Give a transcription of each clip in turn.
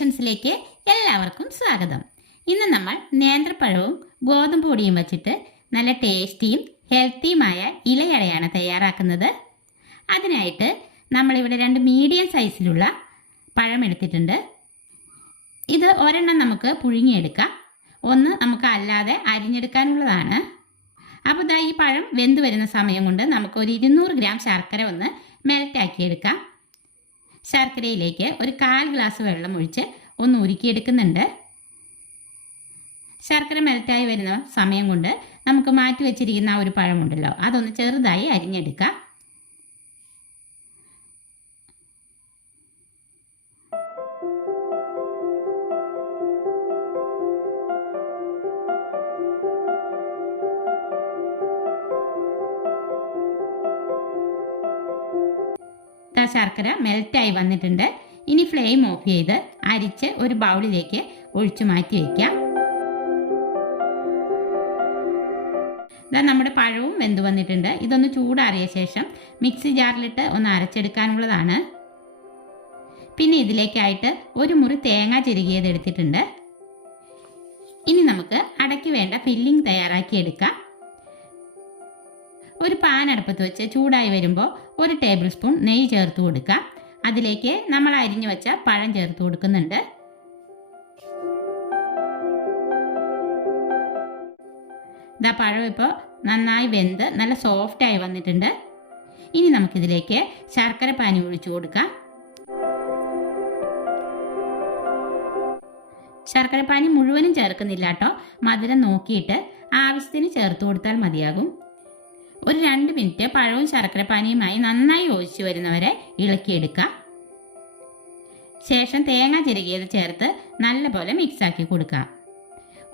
ക്രിയേഷൻസിലേക്ക് എല്ലാവർക്കും സ്വാഗതം. ഇന്ന് നമ്മൾ നേന്ത്രപ്പഴവും ഗോതമ്പ് പൊടിയും വച്ചിട്ട് നല്ല ടേസ്റ്റിയും ഹെൽത്തിയുമായ ഇലയടയാണ് തയ്യാറാക്കുന്നത്. അതിനായിട്ട് നമ്മളിവിടെ 2 മീഡിയം സൈസിലുള്ള പഴം എടുത്തിട്ടുണ്ട്. ഇത് ഒരെണ്ണം നമുക്ക് പുഴുങ്ങിയെടുക്കാം, ഒന്ന് നമുക്ക് അല്ലാതെ അരിഞ്ഞെടുക്കാനുള്ളതാണ്. അപ്പോൾ ഇതാ ഈ പഴം വെന്ത് വരുന്ന സമയം കൊണ്ട് നമുക്കൊരു 200 ഗ്രാം ശർക്കര ഒന്ന് മെൽറ്റാക്കിയെടുക്കാം. ശർക്കരയിലേക്ക് ഒരു 1/4 ഗ്ലാസ് വെള്ളം ഒഴിച്ച് ഒന്ന് ഉരുക്കിയെടുക്കുന്നുണ്ട്. ശർക്കര മെൽറ്റായി വരുന്ന സമയം കൊണ്ട് നമുക്ക് മാറ്റി വെച്ചിരിക്കുന്ന ആ ഒരു പഴമുണ്ടല്ലോ, അതൊന്ന് ചെറുതായി അരിഞ്ഞെടുക്കാം. ശർക്കര മെൽറ്റായി വന്നിട്ടുണ്ട്. ഇനി ഫ്ലെയിം ഓഫ് ചെയ്ത് അരിച്ച് ഒരു ബൗളിലേക്ക് ഒഴിച്ചു മാറ്റി വയ്ക്കാം. ഇതാ നമ്മുടെ പഴവും വെന്ത് വന്നിട്ടുണ്ട്. ഇതൊന്ന് ചൂടാറിയ ശേഷം മിക്സി ജാറിലിട്ട് ഒന്ന് അരച്ചെടുക്കാനുള്ളതാണ്. പിന്നെ ഇതിലേക്കായിട്ട് ഒരു മുറി തേങ്ങ ചിരകിയത് എടുത്തിട്ടുണ്ട്. ഇനി നമുക്ക് അടയ്ക്ക് വേണ്ട ഫില്ലിംഗ് തയ്യാറാക്കിയെടുക്കാം. ഒരു പാൻ അടുപ്പത്ത് വെച്ച് ചൂടായി വരുമ്പോൾ 1 ടേബിൾ സ്പൂൺ നെയ്യ് ചേർത്ത് കൊടുക്കാം. അതിലേക്ക് നമ്മൾ അരിഞ്ഞു വെച്ച പഴം ചേർത്ത് കൊടുക്കുന്നുണ്ട്. ഇതാ പഴം ഇപ്പോൾ നന്നായി വെന്ത് നല്ല സോഫ്റ്റായി വന്നിട്ടുണ്ട്. ഇനി നമുക്കിതിലേക്ക് ശർക്കര പാനി ഒഴിച്ചു കൊടുക്കാം. ശർക്കര പാനി മുഴുവനും ചേർക്കുന്നില്ല കേട്ടോ, മധുരം നോക്കിയിട്ട് ആവശ്യത്തിന് ചേർത്ത് കൊടുത്താൽ മതിയാകും. ഒരു 2 മിനിറ്റ് പഴവും ശർക്കര പാനിയുമായി നന്നായി യോജിച്ച് വരുന്നവരെ ഇളക്കിയെടുക്കാം. ശേഷം തേങ്ങ ചിരകിയത് ചേർത്ത് നല്ലപോലെ മിക്സാക്കി കൊടുക്കാം.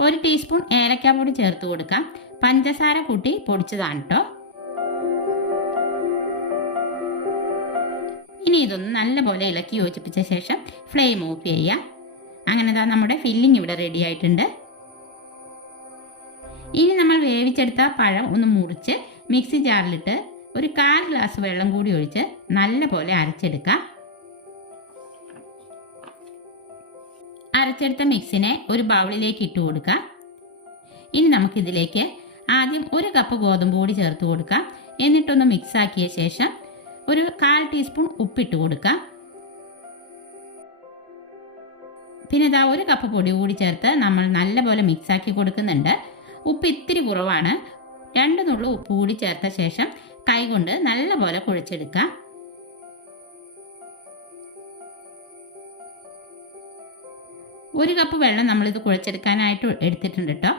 1 ടീസ്പൂൺ ഏലക്കാപ്പൊടി ചേർത്ത് കൊടുക്കാം. പഞ്ചസാര കൂട്ടി പൊടിച്ചതാണ് കേട്ടോ. ഇനി ഇതൊന്ന് നല്ലപോലെ ഇളക്കി യോജിപ്പിച്ച ശേഷം ഫ്ലെയിം ഓഫ് ചെയ്യാം. അങ്ങനെ നമ്മുടെ ഫില്ലിംഗ് ഇവിടെ റെഡി ആയിട്ടുണ്ട്. ഇനി നമ്മൾ വേവിച്ചെടുത്ത പഴം ഒന്ന് മുറിച്ച് മിക്സി ജാറിലിട്ട് ഒരു 1/4 ഗ്ലാസ് വെള്ളം കൂടി ഒഴിച്ച് നല്ലപോലെ അരച്ചെടുക്കാം. അരച്ചെടുത്ത മിക്സിനെ ഒരു ബൗളിലേക്ക് ഇട്ട് കൊടുക്കാം. ഇനി നമുക്കിതിലേക്ക് ആദ്യം 1 കപ്പ് ഗോതമ്പ് പൊടി ചേർത്ത് കൊടുക്കാം. എന്നിട്ടൊന്ന് മിക്സ് ആക്കിയ ശേഷം ഒരു 1/4 ടീസ്പൂൺ ഉപ്പിട്ട് കൊടുക്കാം. പിന്നെ 1 കപ്പ് പൊടി കൂടി ചേർത്ത് നമ്മൾ നല്ലപോലെ മിക്സ് ആക്കി കൊടുക്കുന്നുണ്ട്. ഉപ്പ് ഇത്തിരി കുറവാണ്. 2 നുള്ളു ഉപ്പ് കൂടി ചേർത്ത ശേഷം കൈകൊണ്ട് നല്ലപോലെ കുഴച്ചെടുക്കാം. ഒരു കപ്പ് വെള്ളം നമ്മളിത് കുഴച്ചെടുക്കാനായിട്ട് എടുത്തിട്ടുണ്ട് കേട്ടോ.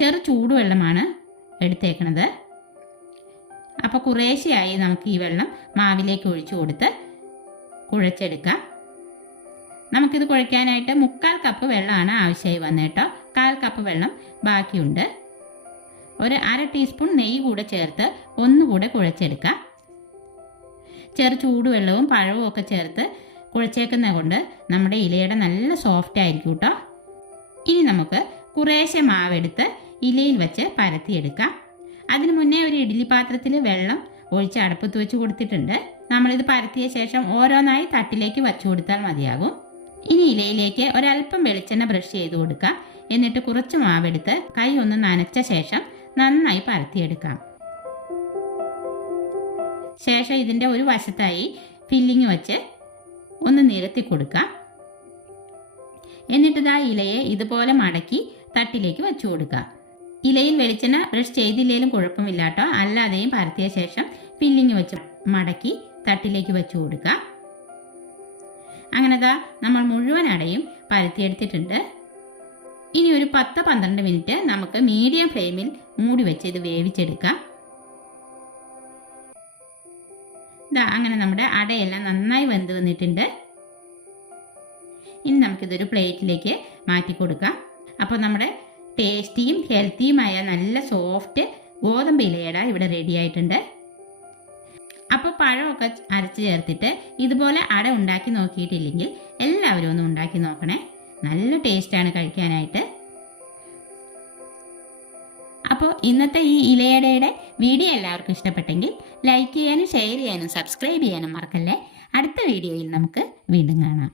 ചെറു ചൂടുവെള്ളമാണ് എടുത്തേക്കണത്. അപ്പോൾ കുറേശ്ശെയായി നമുക്ക് ഈ വെള്ളം മാവിലേക്ക് ഒഴിച്ചു കൊടുത്ത് കുഴച്ചെടുക്കാം. നമുക്കിത് കുഴയ്ക്കാനായിട്ട് 3/4 കപ്പ് വെള്ളമാണ് ആവശ്യമായി വന്നത് കേട്ടോ. 1/4 കപ്പ് വെള്ളം ബാക്കിയുണ്ട്. ഒരു 1/2 ടീസ്പൂൺ നെയ്യ് കൂടെ ചേർത്ത് ഒന്നുകൂടെ കുഴച്ചെടുക്കാം. ചെറു ചൂടുവെള്ളവും പഴവും ഒക്കെ ചേർത്ത് കുഴച്ചേക്കുന്നത് കൊണ്ട് നമ്മുടെ ഇലയുടെ നല്ല സോഫ്റ്റ് ആയിരിക്കും കേട്ടോ. ഇനി നമുക്ക് കുറേശ്ശെ മാവെടുത്ത് ഇലയിൽ വെച്ച് പരത്തിയെടുക്കാം. അതിന് മുന്നേ ഒരു ഇഡ്ഡലി പാത്രത്തിൽ വെള്ളം ഒഴിച്ച് അടുപ്പത്ത് വെച്ച് കൊടുത്തിട്ടുണ്ട്. നമ്മളിത് പരത്തിയ ശേഷം ഓരോന്നായി തട്ടിലേക്ക് വച്ചു കൊടുത്താൽ മതിയാകും. ഇനി ഇലയിലേക്ക് ഒരല്പം വെളിച്ചെണ്ണ ബ്രഷ് ചെയ്ത് കൊടുക്കാം. എന്നിട്ട് കുറച്ച് മാവെടുത്ത് കൈ ഒന്ന് നനച്ച ശേഷം നന്നായി പരത്തിയെടുക്കാം. ശേഷം ഇതിൻ്റെ ഒരു വശത്തായി ഫില്ലിങ് വെച്ച് ഒന്ന് നിരത്തി കൊടുക്കാം. എന്നിട്ട് ഇലയെ ഇതുപോലെ മടക്കി തട്ടിലേക്ക് വെച്ചു കൊടുക്കാം. ഇലയിൽ വെളിച്ചെണ്ണ ബ്രഷ് ചെയ്തില്ലെങ്കിലും കുഴപ്പമില്ല കേട്ടോ. അല്ലാതെയും പരത്തിയ ശേഷം ഫില്ലിങ് വെച്ച് മടക്കി തട്ടിലേക്ക് വെച്ചു കൊടുക്കാം. അങ്ങനെ നമ്മൾ മുഴുവൻ അടയും പരത്തിയെടുത്തിട്ടുണ്ട്. ഇനി ഒരു 10-12 മിനിറ്റ് നമുക്ക് മീഡിയം ഫ്ലെയിമിൽ മൂടി വെച്ച് ഇത് വേവിച്ചെടുക്കാം. അങ്ങനെ നമ്മുടെ അടയെല്ലാം നന്നായി വെന്ത് വന്നിട്ടുണ്ട്. ഇനി നമുക്കിതൊരു പ്ലേറ്റിലേക്ക് മാറ്റി കൊടുക്കാം. അപ്പോൾ നമ്മുടെ ടേസ്റ്റിയും ഹെൽത്തിയുമായ നല്ല സോഫ്റ്റ് ഗോതമ്പ് ഇലയട ഇവിടെ റെഡി ആയിട്ടുണ്ട്. അപ്പോൾ പഴമൊക്കെ അരച്ച് ചേർത്തിട്ട് ഇതുപോലെ അട ഉണ്ടാക്കി നോക്കിയിട്ടില്ലെങ്കിൽ എല്ലാവരും ഒന്ന് ഉണ്ടാക്കി നോക്കണേ. നല്ല ടേസ്റ്റാണ് കഴിക്കാനായിട്ട്. അപ്പോൾ ഇന്നത്തെ ഈ ഇലയടയുടെ വീഡിയോ എല്ലാവർക്കും ഇഷ്ടപ്പെട്ടെങ്കിൽ ലൈക്ക് ചെയ്യാനും ഷെയർ ചെയ്യാനും സബ്സ്ക്രൈബ് ചെയ്യാനും മറക്കല്ലേ. അടുത്ത വീഡിയോയിൽ നമുക്ക് വീണ്ടും കാണാം.